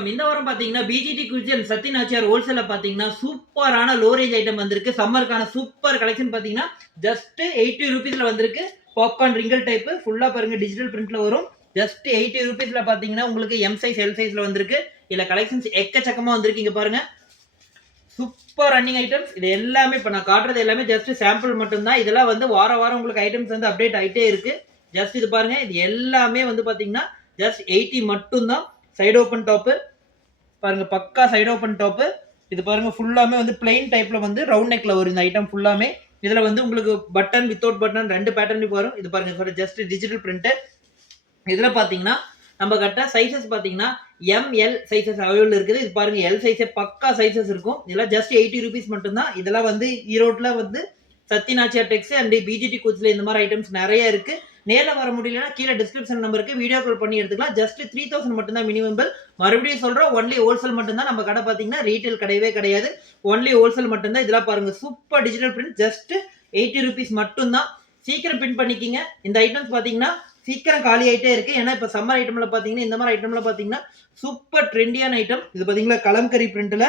வணக்கம். இந்த வாரம் பார்த்தீங்கன்னா, BGT goods and Sathya Nachiyar ஹோல்சேல்ல பார்த்தீங்கன்னா, சூப்பரான லோ ரேஞ்ச் ஐட்டம் வந்திருக்கு. சம்மருக்கான சூப்பர் கலெக்ஷன் பார்த்தீங்கன்னா, ஜஸ்ட் ₹80ல வந்திருக்கு. பாப்கார்ன் ரிங்கிள் டைப் ஃபுல்லா பாருங்க டிஜிட்டல் பிரிண்ட்ல வரும். ஜஸ்ட் ₹80ல பார்த்தீங்கன்னா, உங்களுக்கு எம் சைஸ், எல் சைஸ்ல வந்திருக்கு. இதுல கலெக்ஷன்ஸ் எக்கச்சக்கமா வந்திருக்கு. இங்க பாருங்க. Super running items. இது எல்லாமே இப்ப நான் காட்டுறது எல்லாமே ஜஸ்ட் சாம்பிள் மட்டும் தான். இதெல்லாம் வந்து வாரம் உங்களுக்கு ஐட்டம்ஸ் வந்து அப்டேட் ஆயிட்டே இருக்கு. ஜஸ்ட் இது பாருங்க. இது எல்லாமே வந்து பார்த்தீங்கன்னா, ஜஸ்ட் 80 மட்டும் தான். சைடு ஓப்பன் டாப்பு பாருங்க, பக்கா சைடு ஓப்பன் டாப்பு. இது பாருங்க ஃபுல்லாமே வந்து பிளைன் டைப்ல வந்து ரவுண்ட் நெக்ல வரும் இந்த ஐட்டம் ஃபுல்லாமே. இதுல வந்து உங்களுக்கு பட்டன் வித்தவுட் பட்டன் 2 பேட்டர்ன் வரும். இது பாருங்க ஜஸ்ட் டிஜிட்டல் பிரிண்ட். இதுல பாத்தீங்கன்னா நம்ம கட்ட சைஸஸ் பாத்தீங்கன்னா எம்எல் சைஸஸ் அவைலபிள் இருக்குது. இது பாருங்க எல் சைஸே பக்கா சைஸஸ் இருக்கும். இதெல்லாம் ஜஸ்ட் ₹80 மட்டும் தான். இதெல்லாம் வந்து ஈரோட்ல வந்து சத்ய நாச்சியார் டெக்ஸ் அண்ட் பிஜிடி கோச்ல இந்த மாதிரி ஐட்டம்ஸ் நிறைய இருக்கு. நேரில் வர முடியலன்னா கீழே டிஸ்கிரிப்ஷன் நம்பருக்கு வீடியோ கால் பண்ணி எடுத்துக்கலாம். ஜஸ்ட் 3000 மட்டும் தான் மினிமம் பில். மறுபடியும் சொல்றோம், ஒன்லி ஹோல்சேல் மட்டும் தான். நம்ம கடை பாத்தீங்கன்னா ரீட்டைல் கிடையவே கிடையாது. ஒன்லி ஹோல்சேல் மட்டும் தான். இதெல்லாம் பாருங்க சூப்பர் டிஜிட்டல் பிரிண்ட். ஜஸ்ட் ₹80 மட்டும் தான். சீக்கிரம் பிரிண்ட் பண்ணிக்கிங்க. இந்த ஐட்டம்ஸ் பாத்தீங்கன்னா சீக்கிரம் காலி ஆயிட்டே இருக்கு. ஏன்னா இப்ப சம்மர் ஐட்டம்ல பாத்தீங்கன்னா இந்த மாதிரி ஐட்டம்ல பாத்தீங்கன்னா சூப்பர் ட்ரெண்டியான ஐட்டம். இது பாத்தீங்கன்னா கலம்கரி பிரிண்ட்ல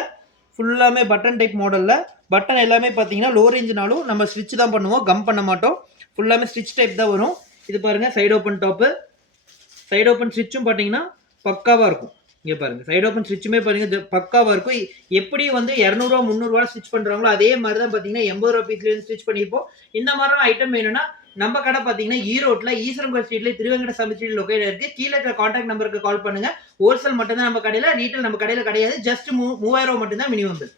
ஃபுல்லாமே பட்டன் டைப் மாடல்ல. பட்டன் எல்லாமே பாத்தீங்கன்னா லோ ரேஞ்ச்னாலும் நம்ம ஸ்டிச் தான் பண்ணுவோம், கம் பண்ண மாட்டோம். ஃபுல்லாமே ஸ்டிச் டைப் தான் வரும். இது பாருங்க side open top. Side open ஸ்டிச்சும் பாத்தீங்கன்னா பக்காவா இருக்கும். இங்க பாருங்க சைடு ஓப்பன் ஸ்டிச்சுமே பாருங்க பக்காவா இருக்கும். எப்படி வந்து ₹200 ₹300 ஸ்டிச் பண்றாங்களோ அதே மாதிரி தான் பாத்தீங்கன்னா ₹80 இருந்து ஸ்டிச் பண்ணிருப்போம். இந்த மாதிரி ஐட்டம் வேணும்னா நம்ம கடை பாத்தீங்கன்னா ஈரோட்ல ஈஸ்வரன் ஸ்ட்ரீட்ல திருவெங்கட சாமி ஸ்ட்ரீட் லொகேட் இருக்கு. கீழே இருக்கிற கான்டாக்ட் நம்பருக்கு கால் பண்ணுங்க. ஹோல்சேல் மட்டும் தான் நம்ம கடையில, ரீட்டைல் நம்ம கடையில கிடையாது. ஜஸ்ட் ₹3000 மட்டும் தான் மினிமம் பில்.